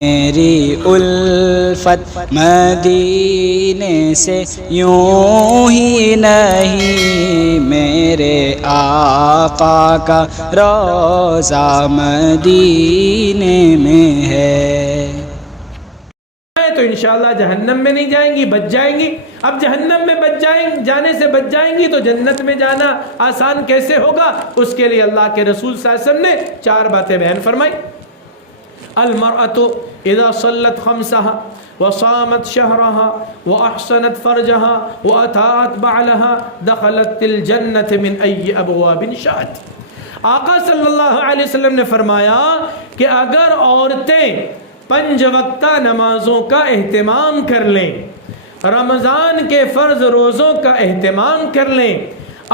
میری الفت مدینے سے یوں ہی نہیں، میرے آقا کا روضہ مدینے میں ہے۔ تو انشاءاللہ جہنم میں نہیں جائیں گی، بچ جائیں گی۔ اب جہنم میں جانے سے بچ جائیں گی تو جنت میں جانا آسان کیسے ہوگا؟ اس کے لیے اللہ کے رسول صلی اللہ علیہ وسلم نے 4 باتیں بیان فرمائی۔ المرأة اذا صلت خمسها وصامت شهرها واحسنت فرجها واتاعت بعلها دخلت الجنة من اي ابواب شاءت۔ آقا صلی اللہ علیہ وسلم نے فرمایا کہ اگر عورتیں 5 وقتہ نمازوں کا اہتمام کر لیں، رمضان کے فرض روزوں کا اہتمام کر لیں،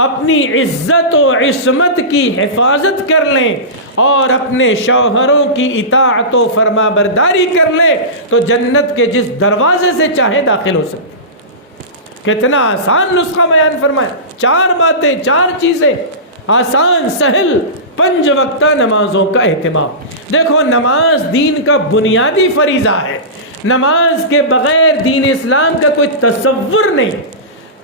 اپنی عزت و عصمت کی حفاظت کر لیں اور اپنے شوہروں کی اطاعت و فرما برداری کر لیں تو جنت کے جس دروازے سے چاہے داخل ہو سکتے۔ کتنا آسان نسخہ بیان فرمایا، 4 باتیں، 4 چیزیں، آسان سہل۔ 5 وقتہ نمازوں کا اہتمام۔ دیکھو، نماز دین کا بنیادی فریضہ ہے، نماز کے بغیر دین اسلام کا کوئی تصور نہیں۔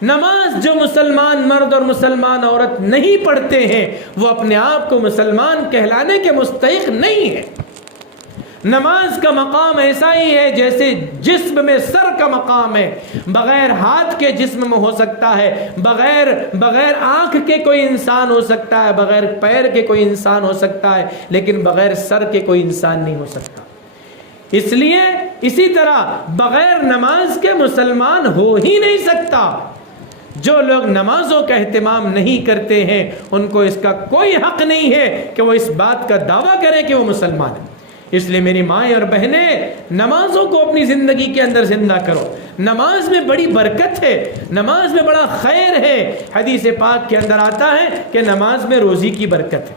نماز جو مسلمان مرد اور مسلمان عورت نہیں پڑھتے ہیں وہ اپنے آپ کو مسلمان کہلانے کے مستحق نہیں ہے۔ نماز کا مقام ایسا ہی ہے جیسے جسم میں سر کا مقام ہے۔ بغیر ہاتھ کے جسم میں ہو سکتا ہے، بغیر آنکھ کے کوئی انسان ہو سکتا ہے، بغیر پیر کے کوئی انسان ہو سکتا ہے، لیکن بغیر سر کے کوئی انسان نہیں ہو سکتا۔ اس لیے اسی طرح بغیر نماز کے مسلمان ہو ہی نہیں سکتا۔ جو لوگ نمازوں کا اہتمام نہیں کرتے ہیں ان کو اس کا کوئی حق نہیں ہے کہ وہ اس بات کا دعویٰ کریں کہ وہ مسلمان ہیں۔ اس لیے میری مائیں اور بہنیں، نمازوں کو اپنی زندگی کے اندر زندہ کرو۔ نماز میں بڑی برکت ہے، نماز میں بڑا خیر ہے۔ حدیث پاک کے اندر آتا ہے کہ نماز میں روزی کی برکت ہے۔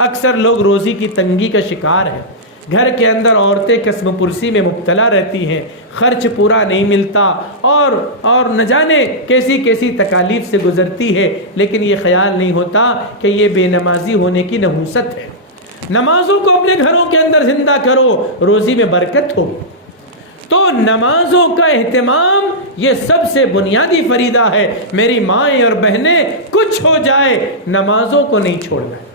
اکثر لوگ روزی کی تنگی کا شکار ہیں، گھر کے اندر عورتیں قسم پرسی میں مبتلا رہتی ہیں، خرچ پورا نہیں ملتا اور نہ جانے کیسی کیسی تکالیف سے گزرتی ہے، لیکن یہ خیال نہیں ہوتا کہ یہ بے نمازی ہونے کی نحوست ہے۔ نمازوں کو اپنے گھروں کے اندر زندہ کرو، روزی میں برکت ہوگی۔ تو نمازوں کا اہتمام یہ سب سے بنیادی فریضہ ہے۔ میری مائیں اور بہنیں، کچھ ہو جائے نمازوں کو نہیں چھوڑنا ہے۔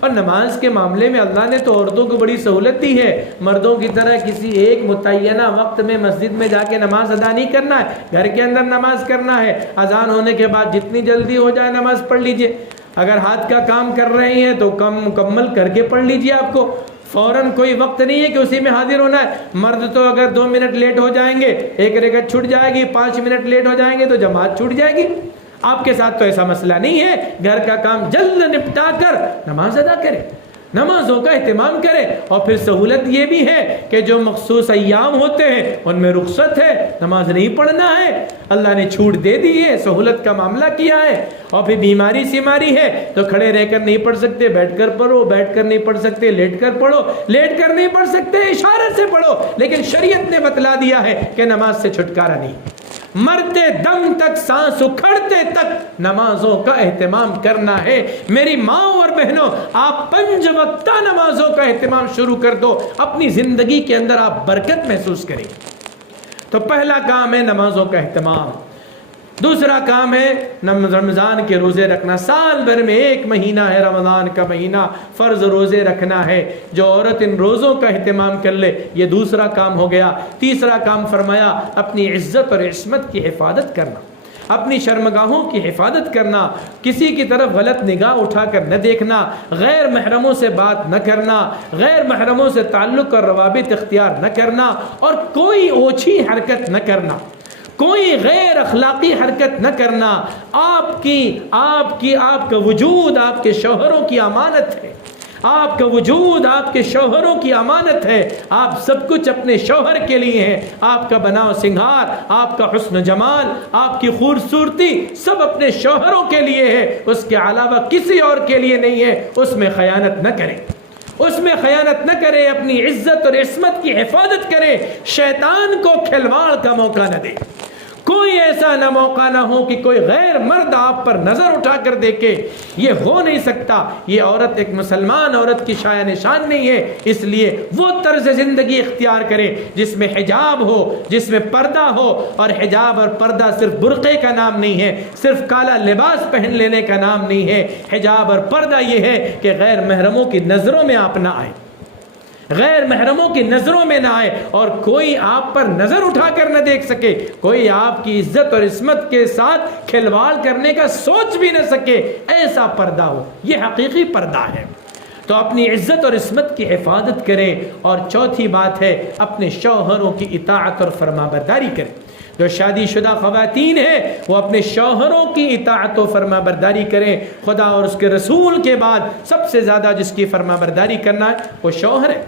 اور نماز کے معاملے میں اللہ نے تو عورتوں کو بڑی سہولت دی ہے۔ مردوں کی طرح کسی ایک متعینہ وقت میں مسجد میں جا کے نماز ادا نہیں کرنا ہے، گھر کے اندر نماز کرنا ہے۔ اذان ہونے کے بعد جتنی جلدی ہو جائے نماز پڑھ لیجئے۔ اگر ہاتھ کا کام کر رہے ہیں تو مکمل کر کے پڑھ لیجئے۔ آپ کو فوراً کوئی وقت نہیں ہے کہ اسی میں حاضر ہونا ہے۔ مرد تو اگر 2 منٹ لیٹ ہو جائیں گے 1 رکعت چھوٹ جائے گی، 5 منٹ لیٹ ہو جائیں گے تو جماعت چھوٹ جائے گی۔ آپ کے ساتھ تو ایسا مسئلہ نہیں ہے، گھر کا کام جلد نپٹا کر نماز ادا کریں، نمازوں کا اہتمام کریں۔ اور پھر سہولت یہ بھی ہے کہ جو مخصوص ایام ہوتے ہیں ان میں رخصت ہے، نماز نہیں پڑھنا ہے، اللہ نے چھوٹ دے دی ہے، سہولت کا معاملہ کیا ہے۔ اور پھر بیماری سیماری ہے تو کھڑے رہ کر نہیں پڑھ سکتے، بیٹھ کر پڑھو، بیٹھ کر نہیں پڑھ سکتے لیٹ کر پڑھو، لیٹ کر نہیں پڑھ سکتے اشارے سے پڑھو، لیکن شریعت نے بتلا دیا ہے کہ نماز سے چھٹکارا نہیں۔ مرتے دم تک، سانس اکھڑتے تک نمازوں کا اہتمام کرنا ہے۔ میری ماں اور بہنوں، آپ 5 وقتہ نمازوں کا اہتمام شروع کر دو، اپنی زندگی کے اندر آپ برکت محسوس کریں۔ تو پہلا کام ہے نمازوں کا اہتمام۔ دوسرا کام ہے رمضان کے روزے رکھنا۔ سال بھر میں 1 مہینہ ہے رمضان کا مہینہ، فرض روزے رکھنا ہے۔ جو عورت ان روزوں کا اہتمام کر لے یہ دوسرا کام ہو گیا۔ تیسرا کام فرمایا اپنی عزت اور عصمت کی حفاظت کرنا، اپنی شرمگاہوں کی حفاظت کرنا، کسی کی طرف غلط نگاہ اٹھا کر نہ دیکھنا، غیر محرموں سے بات نہ کرنا، غیر محرموں سے تعلق اور روابط اختیار نہ کرنا، اور کوئی اوچھی حرکت نہ کرنا، کوئی غیر اخلاقی حرکت نہ کرنا۔ آپ کا وجود آپ کے شوہروں کی امانت ہے، آپ کا وجود آپ کے شوہروں کی امانت ہے۔ آپ سب کچھ اپنے شوہر کے لیے ہیں، آپ کا بناؤ سنگھار، آپ کا حسن جمال، آپ کی خوبصورتی سب اپنے شوہروں کے لیے ہے، اس کے علاوہ کسی اور کے لیے نہیں ہے۔ اس میں خیانت نہ کریں، اس میں خیانت نہ کریں، اپنی عزت اور عصمت کی حفاظت کریں، شیطان کو کھلواڑ کا موقع نہ دیں۔ کوئی ایسا نہ موقع نہ ہو کہ کوئی غیر مرد آپ پر نظر اٹھا کر دیکھے. یہ ہو نہیں سکتا. یہ عورت ایک مسلمان عورت کی شایہ نشان نہیں ہے. اس لیے وہ طرز زندگی اختیار کرے جس میں حجاب ہو, جس میں پردہ ہو. اور حجاب اور پردہ صرف برقعے کا نام نہیں ہے, صرف کالا لباس پہن لینے کا نام نہیں ہے. حجاب اور پردہ یہ ہے کہ غیر محرموں کی نظروں میں آپ نہ آئے, غیر محرموں کی نظروں میں نہ آئے, اور کوئی آپ پر نظر اٹھا کر نہ دیکھ سکے, کوئی آپ کی عزت اور عصمت کے ساتھ کھلواڑ کرنے کا سوچ بھی نہ سکے. ایسا پردہ ہو, یہ حقیقی پردہ ہے. تو اپنی عزت اور عصمت کی حفاظت کریں. اور چوتھی بات ہے اپنے شوہروں کی اطاعت اور فرما برداری کریں. جو شادی شدہ خواتین ہیں وہ اپنے شوہروں کی اطاعت و فرما برداری کریں. خدا اور اس کے رسول کے بعد سب سے زیادہ جس کی فرما برداری کرنا ہے وہ شوہر ہے.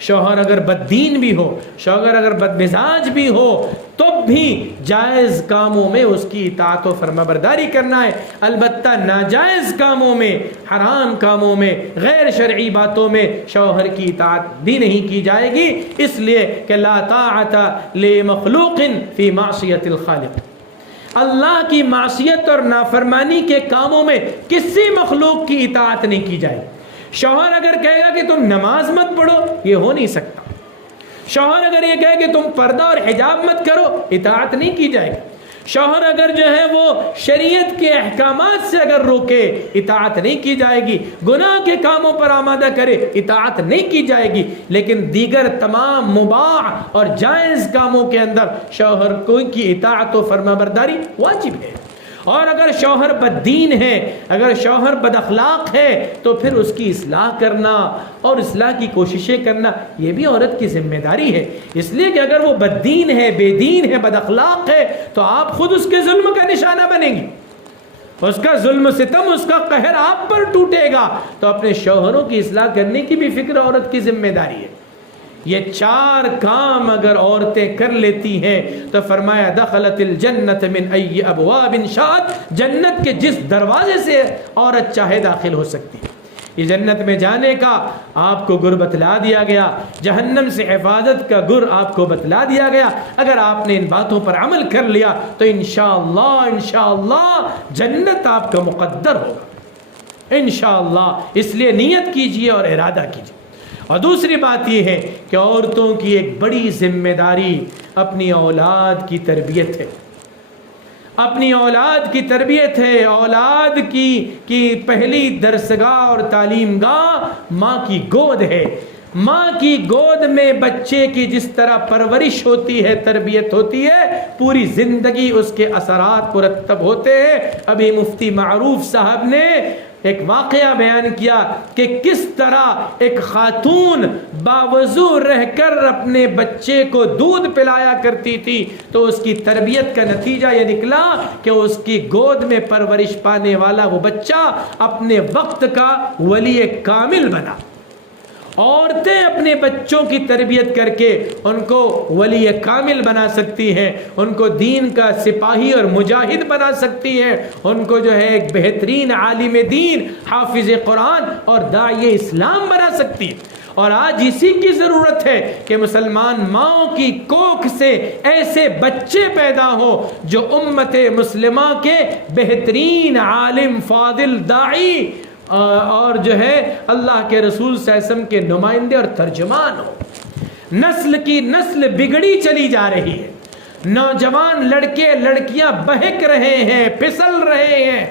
شوہر اگر بددین بھی ہو, شوہر اگر بدمزاج بھی ہو, تو بھی جائز کاموں میں اس کی اطاعت و فرما برداری کرنا ہے. البتہ ناجائز کاموں میں, حرام کاموں میں, غیر شرعی باتوں میں شوہر کی اطاعت بھی نہیں کی جائے گی. اس لیے کہ لا طاعت لمخلوق فی معصیت الخالق. اللہ کی معصیت اور نافرمانی کے کاموں میں کسی مخلوق کی اطاعت نہیں کی جائے. شوہر اگر کہے گا کہ تم نماز مت پڑھو, یہ ہو نہیں سکتا. شوہر اگر یہ کہے کہ تم پردہ اور حجاب مت کرو, اطاعت نہیں کی جائے گی. شوہر اگر جو ہے وہ شریعت کے احکامات سے اگر روکے, اطاعت نہیں کی جائے گی. گناہ کے کاموں پر آمادہ کرے, اطاعت نہیں کی جائے گی. لیکن دیگر تمام مباح اور جائز کاموں کے اندر شوہر کو کی اطاعت و فرما برداری واجب ہے. اور اگر شوہر بددین ہے, اگر شوہر بد اخلاق ہے, تو پھر اس کی اصلاح کرنا اور اصلاح کی کوششیں کرنا یہ بھی عورت کی ذمہ داری ہے. اس لیے کہ اگر وہ بددین ہے, بے دین ہے, بد اخلاق ہے, تو آپ خود اس کے ظلم کا نشانہ بنیں گی. اس کا ظلم ستم, اس کا قہر آپ پر ٹوٹے گا. تو اپنے شوہروں کی اصلاح کرنے کی بھی فکر عورت کی ذمہ داری ہے. یہ 4 کام اگر عورتیں کر لیتی ہیں تو فرمایا دخلت الجنت من ای ابواب شاءت, جنت کے جس دروازے سے عورت چاہے داخل ہو سکتی ہے. یہ جنت میں جانے کا آپ کو گر بتلا دیا گیا, جہنم سے حفاظت کا گر آپ کو بتلا دیا گیا. اگر آپ نے ان باتوں پر عمل کر لیا تو انشاءاللہ جنت آپ کا مقدر ہوگا انشاءاللہ. اس لیے نیت کیجئے اور ارادہ کیجئے. اور دوسری بات یہ ہے کہ عورتوں کی ایک بڑی ذمہ داری اپنی اولاد کی تربیت ہے. اپنی اولاد کی تربیت ہے. اولاد کی پہلی درسگاہ اور تعلیم گاہ ماں کی گود ہے. ماں کی گود میں بچے کی جس طرح پرورش ہوتی ہے, تربیت ہوتی ہے, پوری زندگی اس کے اثرات مرتب ہوتے ہیں. ابھی مفتی معروف صاحب نے ایک واقعہ بیان کیا کہ کس طرح ایک خاتون باوضو رہ کر اپنے بچے کو دودھ پلایا کرتی تھی, تو اس کی تربیت کا نتیجہ یہ نکلا کہ اس کی گود میں پرورش پانے والا وہ بچہ اپنے وقت کا ولی کامل بنا. عورتیں اپنے بچوں کی تربیت کر کے ان کو ولی کامل بنا سکتی ہیں, ان کو دین کا سپاہی اور مجاہد بنا سکتی ہیں, ان کو جو ہے ایک بہترین عالم دین, حافظ قرآن اور داعی اسلام بنا سکتی ہیں. اور آج اسی کی ضرورت ہے کہ مسلمان ماؤں کی کوکھ سے ایسے بچے پیدا ہو جو امت مسلمہ کے بہترین عالم, فاضل, داعی اور جو ہے اللہ کے رسول صلی اللہ علیہ وسلم کے نمائندے اور ترجمان ہو. نسل کی نسل بگڑی چلی جا رہی ہے. نوجوان لڑکے لڑکیاں بہک رہے ہیں, پھسل رہے ہیں.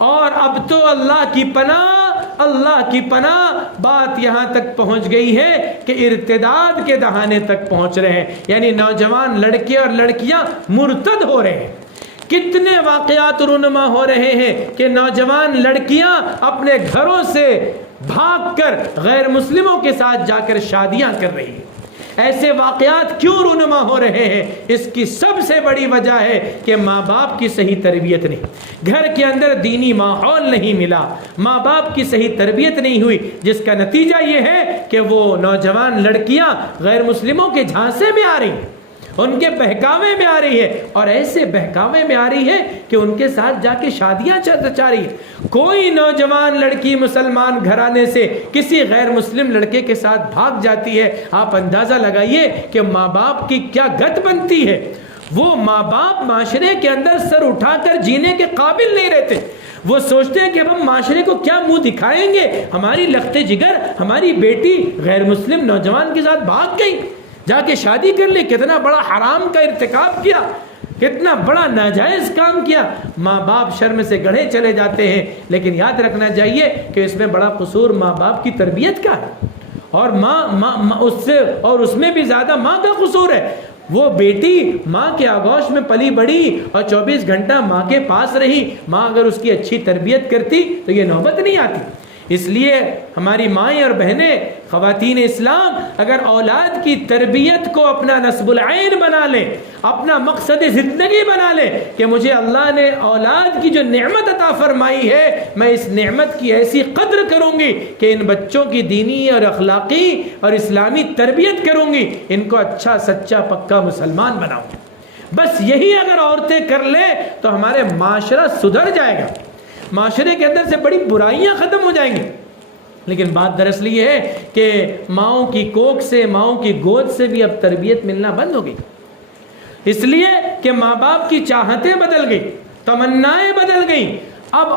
اور اب تو اللہ کی پناہ بات یہاں تک پہنچ گئی ہے کہ ارتداد کے دہانے تک پہنچ رہے ہیں. یعنی نوجوان لڑکے اور لڑکیاں مرتد ہو رہے ہیں. کتنے واقعات رونما ہو رہے ہیں کہ نوجوان لڑکیاں اپنے گھروں سے بھاگ کر غیر مسلموں کے ساتھ جا کر شادیاں کر رہی ہیں. ایسے واقعات کیوں رونما ہو رہے ہیں؟ اس کی سب سے بڑی وجہ ہے کہ ماں باپ کی صحیح تربیت نہیں, گھر کے اندر دینی ماحول نہیں ملا, ماں باپ کی صحیح تربیت نہیں ہوئی, جس کا نتیجہ یہ ہے کہ وہ نوجوان لڑکیاں غیر مسلموں کے جھانسے میں آ رہی ہیں, ان کے بہکاوے میں آ رہی ہے, اور ایسے بہکاوے میں آ رہی ہے کہ ان کے ساتھ جا کے شادیاں چاہ رہی ہے. کوئی نوجوان لڑکی مسلمان گھرانے سے کسی غیر مسلم لڑکے کے ساتھ بھاگ جاتی ہے, آپ اندازہ لگائیے کہ ماں باپ کی کیا گت بنتی ہے. وہ ماں باپ معاشرے کے اندر سر اٹھا کر جینے کے قابل نہیں رہتے. وہ سوچتے ہیں کہ اب ہم معاشرے کو کیا منہ دکھائیں گے. ہماری لخت جگر ہماری بیٹی غیر مسلم نوجوان کے ساتھ بھاگ گئی, جا کے شادی کر لی, کتنا بڑا حرام کا ارتکاب کیا, کتنا بڑا ناجائز کام کیا. ماں باپ شرم سے گڑھے چلے جاتے ہیں. لیکن یاد رکھنا چاہیے کہ اس میں بڑا قصور ماں باپ کی تربیت کا ہے, اور اس میں بھی زیادہ ماں کا قصور ہے. وہ بیٹی ماں کے آغوش میں پلی بڑی اور 24 گھنٹہ ماں کے پاس رہی. ماں اگر اس کی اچھی تربیت کرتی تو یہ نوبت نہیں آتی. اس لیے ہماری مائیں اور بہنیں, خواتین اسلام, اگر اولاد کی تربیت کو اپنا نصب العین بنا لیں, اپنا مقصد زندگی بنا لیں کہ مجھے اللہ نے اولاد کی جو نعمت عطا فرمائی ہے, میں اس نعمت کی ایسی قدر کروں گی کہ ان بچوں کی دینی اور اخلاقی اور اسلامی تربیت کروں گی, ان کو اچھا سچا پکا مسلمان بناؤں. بس یہی اگر عورتیں کر لیں تو ہمارے معاشرہ سدھر جائے گا, معاشرے کے اندر سے بڑی برائیاں ختم ہو جائیں گی. لیکن بات دراصل یہ ہے کہ ماؤں کی کوکھ سے, ماؤں کی گود سے بھی اب تربیت ملنا بند ہو گئی, اس لیے کہ ماں باپ کی چاہتیں بدل گئی, تمنائیں بدل گئیں. اب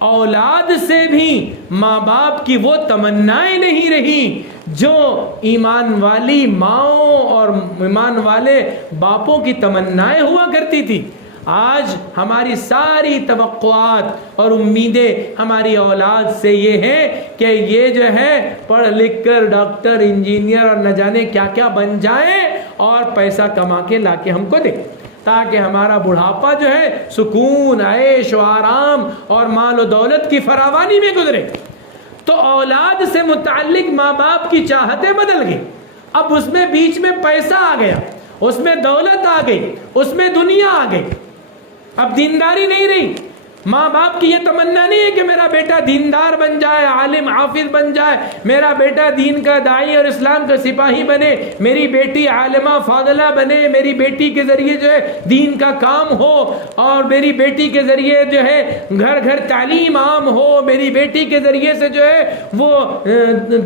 اولاد سے بھی ماں باپ کی وہ تمنائیں نہیں رہی جو ایمان والی ماؤں اور ایمان والے باپوں کی تمنائیں ہوا کرتی تھی. آج ہماری ساری توقعات اور امیدیں ہماری اولاد سے یہ ہیں کہ یہ جو ہے پڑھ لکھ کر ڈاکٹر, انجینئر اور نہ جانے کیا کیا بن جائیں اور پیسہ کما کے لا کے ہم کو دے, تاکہ ہمارا بڑھاپا جو ہے سکون, عیش و آرام اور مال و دولت کی فراوانی میں گزرے. تو اولاد سے متعلق ماں باپ کی چاہتیں بدل گئی. اب اس میں بیچ میں پیسہ آ گیا, اس میں دولت آ گئی, اس میں دنیا آ گئی. اب دینداری نہیں رہی. ماں باپ کی یہ تمنا نہیں ہے کہ میرا بیٹا دیندار بن جائے, عالم حافظ بن جائے, میرا بیٹا دین کا داعی اور اسلام کا سپاہی بنے, میری بیٹی عالمہ فاضلہ بنے, میری بیٹی کے ذریعے جو ہے دین کا کام ہو, اور میری بیٹی کے ذریعے جو ہے گھر گھر تعلیم عام ہو, میری بیٹی کے ذریعے سے جو ہے وہ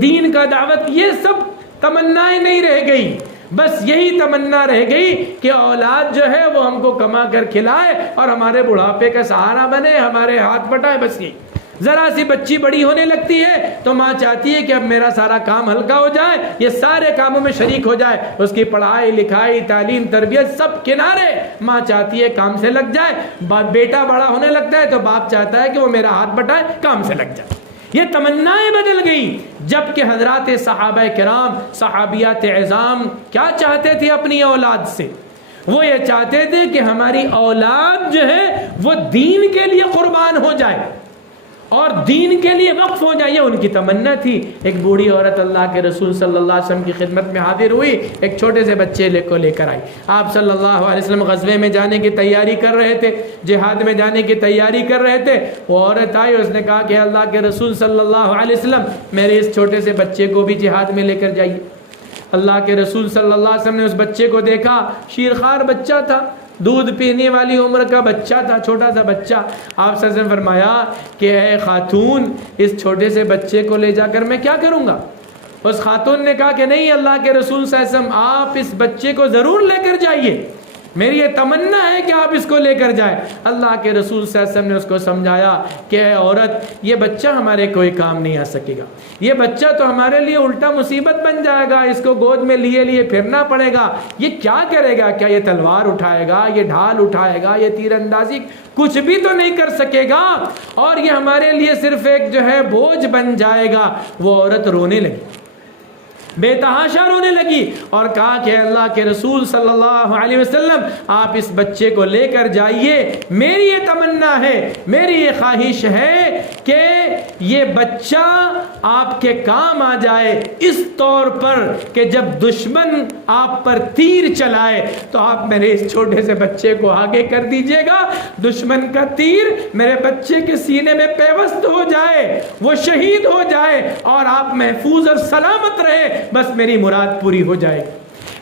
دین کا دعوت. یہ سب تمنائیں نہیں رہ گئی. بس یہی تمنا رہ گئی کہ اولاد جو ہے وہ ہم کو کما کر کھلائے اور ہمارے بڑھاپے کا سہارا بنے, ہمارے ہاتھ بٹائے. بس یہ ذرا سی بچی بڑی ہونے لگتی ہے تو ماں چاہتی ہے کہ اب میرا سارا کام ہلکا ہو جائے, یہ سارے کاموں میں شریک ہو جائے, اس کی پڑھائی لکھائی تعلیم تربیت سب کنارے. ماں چاہتی ہے کام سے لگ جائے. بیٹا بڑا ہونے لگتا ہے تو باپ چاہتا ہے کہ وہ میرا ہاتھ بٹائے, کام سے لگ جائے. یہ تمنائیں بدل گئی. جبکہ حضرات صحابہ کرام, صحابیات عظام کیا چاہتے تھے اپنی اولاد سے؟ وہ یہ چاہتے تھے کہ ہماری اولاد جو ہے وہ دین کے لیے قربان ہو جائے اور دین کے لیے وقف ہو جائے. یہ ان کی تمنا تھی. ایک بوڑھی عورت اللہ کے رسول صلی اللہ علیہ وسلم کی خدمت میں حاضر ہوئی, ایک چھوٹے سے بچے کو لے کر آئی. آپ صلی اللہ علیہ وسلم غزوے میں جانے کی تیاری کر رہے تھے, جہاد میں جانے کی تیاری کر رہے تھے. وہ عورت آئی, اس نے کہا کہ اللہ کے رسول صلی اللہ علیہ وسلم میرے اس چھوٹے سے بچے کو بھی جہاد میں لے کر جائیے. اللہ کے رسول صلی اللہ علیہ وسلم نے اس بچے کو دیکھا, شیرخوار بچہ تھا, دودھ پینے والی عمر کا بچہ تھا, چھوٹا سا بچہ. آپ صلی اللہ علیہ وسلم فرمایا کہ اے خاتون, اس چھوٹے سے بچے کو لے جا کر میں کیا کروں گا؟ اس خاتون نے کہا کہ نہیں اللہ کے رسول صلی اللہ علیہ وسلم, آپ اس بچے کو ضرور لے کر جائیے, میری یہ تمنا ہے کہ آپ اس کو لے کر جائیں. اللہ کے رسول صلی اللہ علیہ وسلم نے اس کو سمجھایا کہ اے عورت, یہ بچہ ہمارے کوئی کام نہیں آ سکے گا, یہ بچہ تو ہمارے لیے الٹا مصیبت بن جائے گا, اس کو گود میں لیے پھرنا پڑے گا. یہ کیا کرے گا؟ کیا یہ تلوار اٹھائے گا, یہ ڈھال اٹھائے گا, یہ تیر اندازی کچھ بھی تو نہیں کر سکے گا, اور یہ ہمارے لیے صرف ایک جو ہے بوجھ بن جائے گا. وہ عورت رونے لگی, بے تحاشا رونے لگی, اور کہا کہ اللہ کے رسول صلی اللہ علیہ وسلم آپ اس بچے کو لے کر جائیے. میری یہ تمنا ہے, میری یہ خواہش ہے کہ یہ بچہ آپ کے کام آ جائے, اس طور پر کہ جب دشمن آپ پر تیر چلائے تو آپ میرے اس چھوٹے سے بچے کو آگے کر دیجئے گا, دشمن کا تیر میرے بچے کے سینے میں پیوست ہو جائے, وہ شہید ہو جائے, اور آپ محفوظ اور سلامت رہے, بس میری مراد پوری ہو جائے.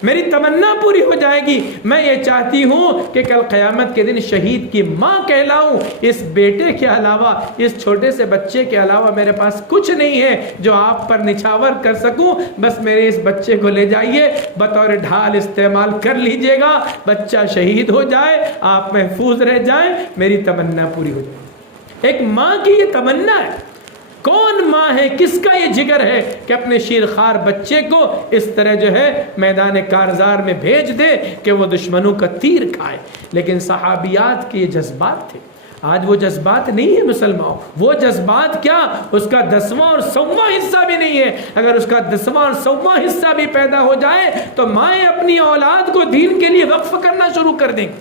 میری تمنا پوری ہو جائے گی. میں یہ چاہتی ہوں کہ کل قیامت کے دن شہید کی ماں کہلاؤں. اس بیٹے کے علاوہ، اس چھوٹے سے بچے کے علاوہ میرے پاس کچھ نہیں ہے جو آپ پر نچھاور کر سکوں. بس میرے اس بچے کو لے جائیے، بطور ڈھال استعمال کر لیجئے گا. بچہ شہید ہو جائے، آپ محفوظ رہ جائیں، میری تمنا پوری ہو جائے. ایک ماں کی یہ تمنا ہے. کون ماں ہے، کس کا یہ جگر ہے کہ اپنے شیرخوار بچے کو اس طرح جو ہے میدان کارزار میں بھیج دے کہ وہ دشمنوں کا تیر کھائے. لیکن صحابیات کے یہ جذبات تھے. آج وہ جذبات نہیں ہے مسلمانوں. وہ جذبات کیا، اس کا 10واں اور 100واں حصہ بھی نہیں ہے. اگر اس کا 10واں اور 100واں حصہ بھی پیدا ہو جائے تو مائیں اپنی اولاد کو دین کے لیے وقف کرنا شروع کر دیں گے.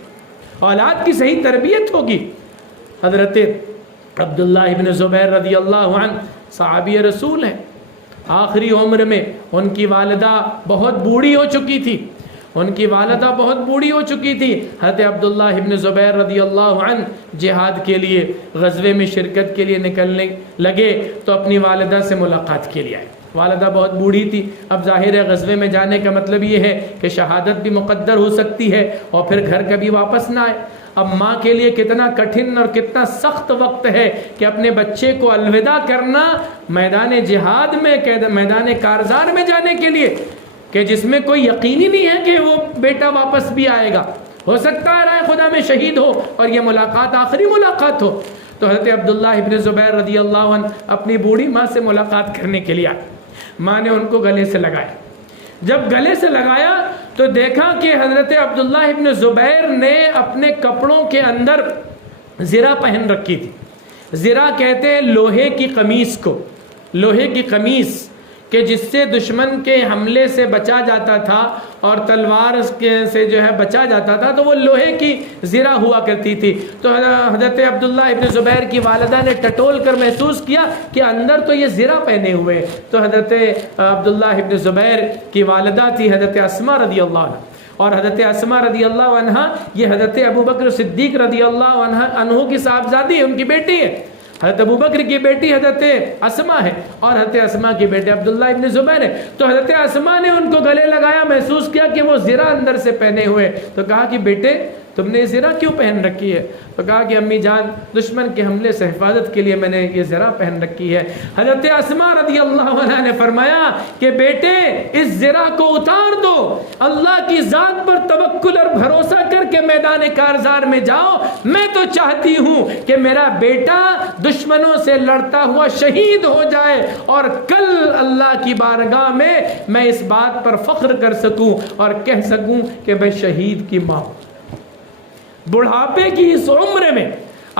اولاد کی صحیح تربیت ہوگی. حضرت عبداللہ ابن زبیر رضی اللہ عنہ صحابی رسول ہیں. آخری عمر میں ان کی والدہ بہت بوڑھی ہو چکی تھی. حضرت عبداللہ ابن زبیر رضی اللہ عنہ جہاد کے لیے، غزوے میں شرکت کے لیے نکلنے لگے تو اپنی والدہ سے ملاقات کے لیے آئے. والدہ بہت بوڑھی تھی. اب ظاہر ہے غزوے میں جانے کا مطلب یہ ہے کہ شہادت بھی مقدر ہو سکتی ہے اور پھر گھر کبھی واپس نہ آئے. اب ماں کے لیے کتنا کٹھن اور کتنا سخت وقت ہے کہ اپنے بچے کو الوداع کرنا میدان جہاد میں، میدان کارزار میں جانے کے لیے، کہ جس میں کوئی یقینی نہیں ہے کہ وہ بیٹا واپس بھی آئے گا. ہو سکتا ہے رائے خدا میں شہید ہو اور یہ ملاقات آخری ملاقات ہو. تو حضرت عبداللہ ابن زبیر رضی اللہ عنہ اپنی بوڑھی ماں سے ملاقات کرنے کے لیے آئے. ماں نے ان کو گلے سے لگایا. جب گلے سے لگایا تو دیکھا کہ حضرت عبداللہ ابن زبیر نے اپنے کپڑوں کے اندر زرہ پہن رکھی تھی. زرہ کہتے ہیں لوہے کی قمیص کو، لوہے کی قمیص کہ جس سے دشمن کے حملے سے بچا جاتا تھا اور تلوار سے جو ہے بچا جاتا تھا، تو وہ لوہے کی زرہ ہوا کرتی تھی. تو حضرت عبداللہ ابن زبیر کی والدہ نے ٹٹول کر محسوس کیا کہ اندر تو یہ زرہ پہنے ہوئے. تو حضرت عبداللہ ابن زبیر کی والدہ تھی حضرت اسماء رضی اللہ عنہ، اور حضرت اسماء رضی اللہ عنہ یہ حضرت ابو بکر صدیق رضی اللہ عنہ کی صاحبزادی ہے، ان کی بیٹی ہے. حضرت ابو بکر کی بیٹی حضرت اسماء ہے اور حضرت اسماء کی بیٹے عبداللہ ابن زبیر ہے. تو حضرت اسماء نے ان کو گلے لگایا، محسوس کیا کہ وہ زرہ اندر سے پہنے ہوئے. تو کہا کہ بیٹے تم نے یہ زرہ کیوں پہن رکھی ہے؟ تو کہا کہ امی جان دشمن کے حملے سے حفاظت کے لیے میں نے یہ زرہ پہن رکھی ہے. حضرت اسماء رضی اللہ عنہ نے فرمایا کہ بیٹے اس زرہ کو اتار دو، اللہ کی ذات پر توکل اور بھروسہ کر کے میدان کارزار میں جاؤ. میں تو چاہتی ہوں کہ میرا بیٹا دشمنوں سے لڑتا ہوا شہید ہو جائے اور کل اللہ کی بارگاہ میں میں اس بات پر فخر کر سکوں اور کہہ سکوں کہ میں شہید کی ماں ہوں. بڑھاپے کی اس عمر میں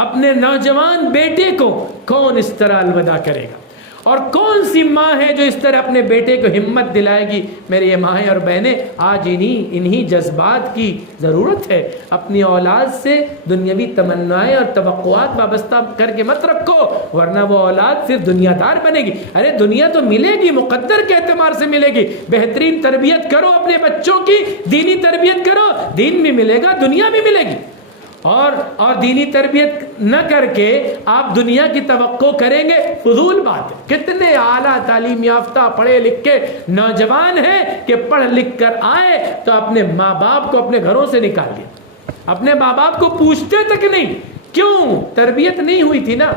اپنے نوجوان بیٹے کو کون اس طرح الوداع کرے گا؟ اور کون سی ماں ہے جو اس طرح اپنے بیٹے کو ہمت دلائے گی؟ میرے یہ مائیں اور بہنیں، آج انہی جذبات کی ضرورت ہے. اپنی اولاد سے دنیاوی تمنائیں اور توقعات وابستہ کر کے مت رکھو، ورنہ وہ اولاد صرف دنیا دار بنے گی. ارے دنیا تو ملے گی، مقدر کے اعتبار سے ملے گی. بہترین تربیت کرو اپنے بچوں کی، دینی تربیت کرو، دین بھی ملے گا، دنیا بھی ملے گی. اور دینی تربیت نہ کر کے آپ دنیا کی توقع کریں گے، فضول بات ہے. کتنے اعلیٰ تعلیم یافتہ پڑھے لکھے نوجوان ہیں کہ پڑھ لکھ کر آئے تو اپنے ماں باپ کو اپنے گھروں سے نکال دیا، اپنے ماں باپ کو پوچھتے تک نہیں. کیوں؟ تربیت نہیں ہوئی تھی نا.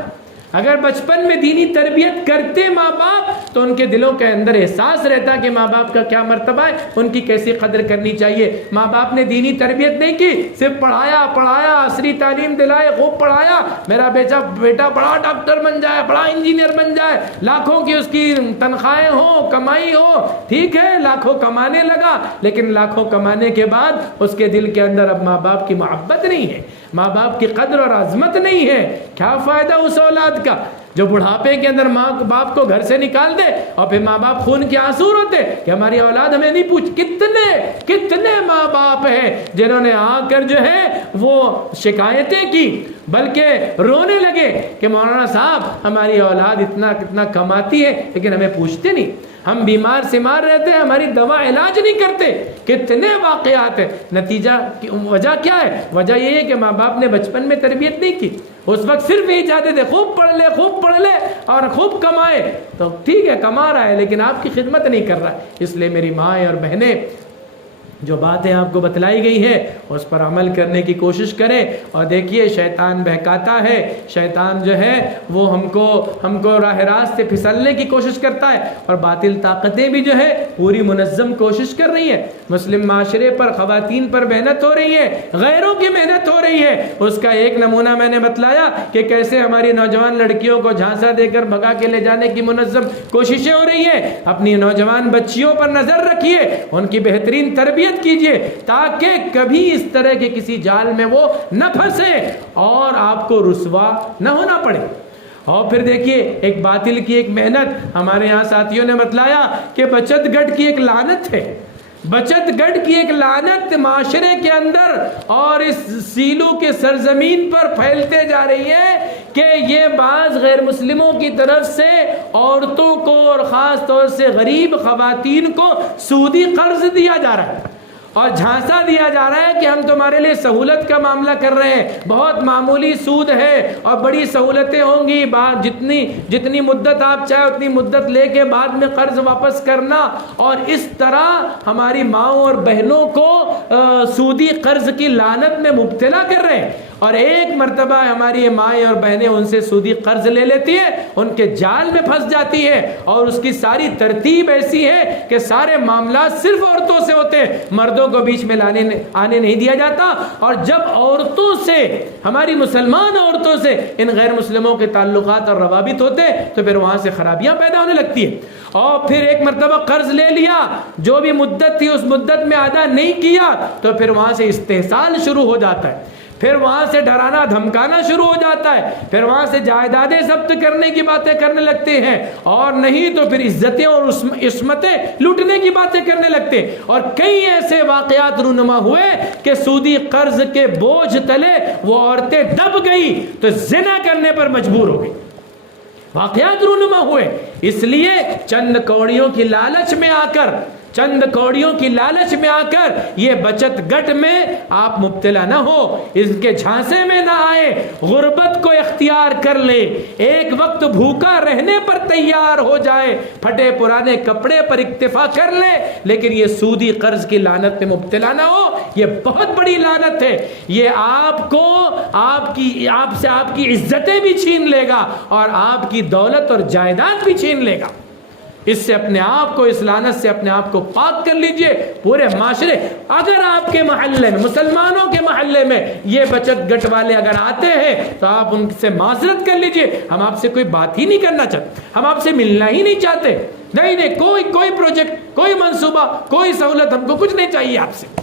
اگر بچپن میں دینی تربیت کرتے ماں باپ تو ان کے دلوں کے اندر احساس رہتا کہ ماں باپ کا کیا مرتبہ ہے، ان کی کیسی قدر کرنی چاہیے. ماں باپ نے دینی تربیت نہیں کی، صرف پڑھایا، عصری تعلیم دلائے، خوب پڑھایا، میرا بیٹا بڑا ڈاکٹر بن جائے، بڑا انجینئر بن جائے، لاکھوں کی اس کی تنخواہیں ہوں، کمائی ہو. ٹھیک ہے لاکھوں کمانے لگا، لیکن لاکھوں کمانے کے بعد اس کے دل کے اندر اب ماں باپ کی محبت نہیں ہے، ماں باپ کی قدر اور عظمت نہیں ہے. کیا فائدہ اس اولاد کا جو بڑھاپے کے اندر ماں باپ کو گھر سے نکال دے اور پھر ماں باپ خون کے آنسو روتے کہ ہماری اولاد ہمیں نہیں پوچھ. کتنے ماں باپ ہیں جنہوں نے آ کر جو ہے وہ شکایتیں کی، بلکہ رونے لگے کہ مولانا صاحب ہماری اولاد اتنا کماتی ہے لیکن ہمیں پوچھتے نہیں، ہم بیمار سمار رہتے ہیں، ہماری دوا علاج نہیں کرتے. کتنے واقعات ہیں. نتیجہ وجہ کیا ہے؟ وجہ یہ ہے کہ ماں باپ نے بچپن میں تربیت نہیں کی. اس وقت صرف یہی چاہتے تھے خوب پڑھ لے اور خوب کمائے. تو ٹھیک ہے کما رہا ہے لیکن آپ کی خدمت نہیں کر رہا ہے. اس لیے میری ماں اور بہنیں جو باتیں آپ کو بتلائی گئی ہیں اس پر عمل کرنے کی کوشش کریں. اور دیکھیے شیطان بہکاتا ہے, شیطان جو ہے وہ ہم کو راہ راست سے پھسلنے کی کوشش کرتا ہے, اور باطل طاقتیں بھی جو ہے پوری منظم کوشش کر رہی ہیں. مسلم معاشرے پر خواتین پر محنت ہو رہی ہے, غیروں کی محنت ہو رہی ہے. اس کا ایک نمونہ میں نے بتلایا کہ کیسے ہماری نوجوان لڑکیوں کو جھانسا دے کر بھگا کے لے جانے کی منظم کوششیں ہو رہی ہیں. اپنی نوجوان بچیوں پر نظر رکھیے, ان کی بہترین تربیت کیجئے تاکہ کبھی اس طرح کے کسی جال میں وہ نہ پھنسے اور آپ کو رسوا نہ ہونا پڑے. اور پھر دیکھیے ایک باطل کی ایک محنت, ہمارے یہاں ساتھیوں نے بتلایا کہ بچت گٹ کی ایک لعنت ہے. بچت گٹ کی ایک لعنت معاشرے کے اندر اور اس سیلوں کے سرزمین پر پھیلتے جا رہی ہے کہ یہ بعض غیر مسلموں کی طرف سے عورتوں کو اور خاص طور سے غریب خواتین کو سودی قرض دیا جا رہا ہے اور جھانسا دیا جا رہا ہے کہ ہم تمہارے لیے سہولت کا معاملہ کر رہے ہیں, بہت معمولی سود ہے اور بڑی سہولتیں ہوں گی, جتنی مدت آپ چاہے اتنی مدت لے کے بعد میں قرض واپس کرنا. اور اس طرح ہماری ماؤں اور بہنوں کو سودی قرض کی لعنت میں مبتلا کر رہے ہیں. اور ایک مرتبہ ہماری مائیں اور بہنیں ان سے سودی قرض لے لیتی ہیں, ان کے جال میں پھنس جاتی ہے, اور اس کی ساری ترتیب ایسی ہے کہ سارے معاملات صرف عورتوں سے ہوتے ہیں, مردوں کو بیچ میں آنے نہیں دیا جاتا. اور جب عورتوں سے, ہماری مسلمان عورتوں سے ان غیر مسلموں کے تعلقات اور روابط ہوتے تو پھر وہاں سے خرابیاں پیدا ہونے لگتی ہیں. اور پھر ایک مرتبہ قرض لے لیا, جو بھی مدت تھی اس مدت میں ادا نہیں کیا تو پھر وہاں سے استحصال شروع ہو جاتا ہے, پھر وہاں سے ڈرانا دھمکانا شروع ہو جاتا ہے, پھر وہاں سے جائیدادیں ضبط کرنے کی باتیں کرنے لگتے ہیں, اور نہیں تو پھر عزتیں اور عصمتیں لوٹنے کی باتیں کرنے لگتے ہیں. اور کئی ایسے واقعات رونما ہوئے کہ سودی قرض کے بوجھ تلے وہ عورتیں دب گئی تو زنا کرنے پر مجبور ہو گئی. واقعات رونما ہوئے, اس لیے چند کوڑیوں کی لالچ میں آ کر یہ بچت گٹ میں آپ مبتلا نہ ہو, اس کے جھانسے میں نہ آئے, غربت کو اختیار کر لے, ایک وقت بھوکا رہنے پر تیار ہو جائے, پھٹے پرانے کپڑے پر اکتفا کر لے, لیکن یہ سودی قرض کی لعنت میں مبتلا نہ ہو. یہ بہت بڑی لعنت ہے, یہ آپ کو آپ سے آپ کی عزتیں بھی چھین لے گا اور آپ کی دولت اور جائیداد بھی چھین لے گا. اس سے اپنے آپ کو, اس لعنت سے اپنے آپ کو پاک کر لیجئے. پورے معاشرے, اگر آپ کے محلے میں, مسلمانوں کے محلے میں یہ بچت گٹ والے اگر آتے ہیں تو آپ ان سے معذرت کر لیجئے, ہم آپ سے کوئی بات ہی نہیں کرنا چاہتے, ہم آپ سے ملنا ہی نہیں چاہتے. نہیں, کوئی پروجیکٹ, کوئی منصوبہ, کوئی سہولت ہم کو کچھ نہیں چاہیے آپ سے.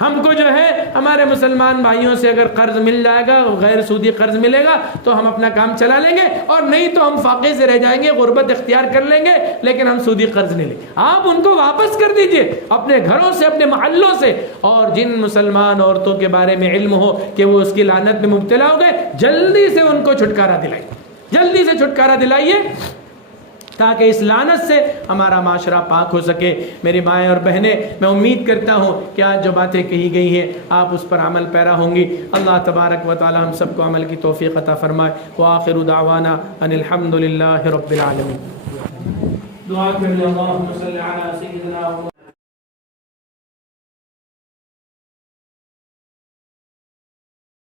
ہم کو جو ہے ہمارے مسلمان بھائیوں سے اگر قرض مل جائے گا, غیر سودی قرض ملے گا تو ہم اپنا کام چلا لیں گے, اور نہیں تو ہم فاقے سے رہ جائیں گے, غربت اختیار کر لیں گے, لیکن ہم سودی قرض نہیں لیں گے. آپ ان کو واپس کر دیجئے اپنے گھروں سے, اپنے محلوں سے. اور جن مسلمان عورتوں کے بارے میں علم ہو کہ وہ اس کی لعنت میں مبتلا ہو گئے, جلدی سے ان کو چھٹکارا دلائیے, جلدی سے چھٹکارا دلائیے تاکہ اس لعنت سے ہمارا معاشرہ پاک ہو سکے. میری مائیں اور بہنیں, میں امید کرتا ہوں کہ آج جو باتیں کہی گئی ہیں آپ اس پر عمل پیرا ہوں گی. اللہ تبارک و تعالی ہم سب کو عمل کی توفیق عطا فرمائے. وآخر دعوانا ان الحمد للہ رب العالمین. دعا کر لیں. اللہم صلی علی سیدنا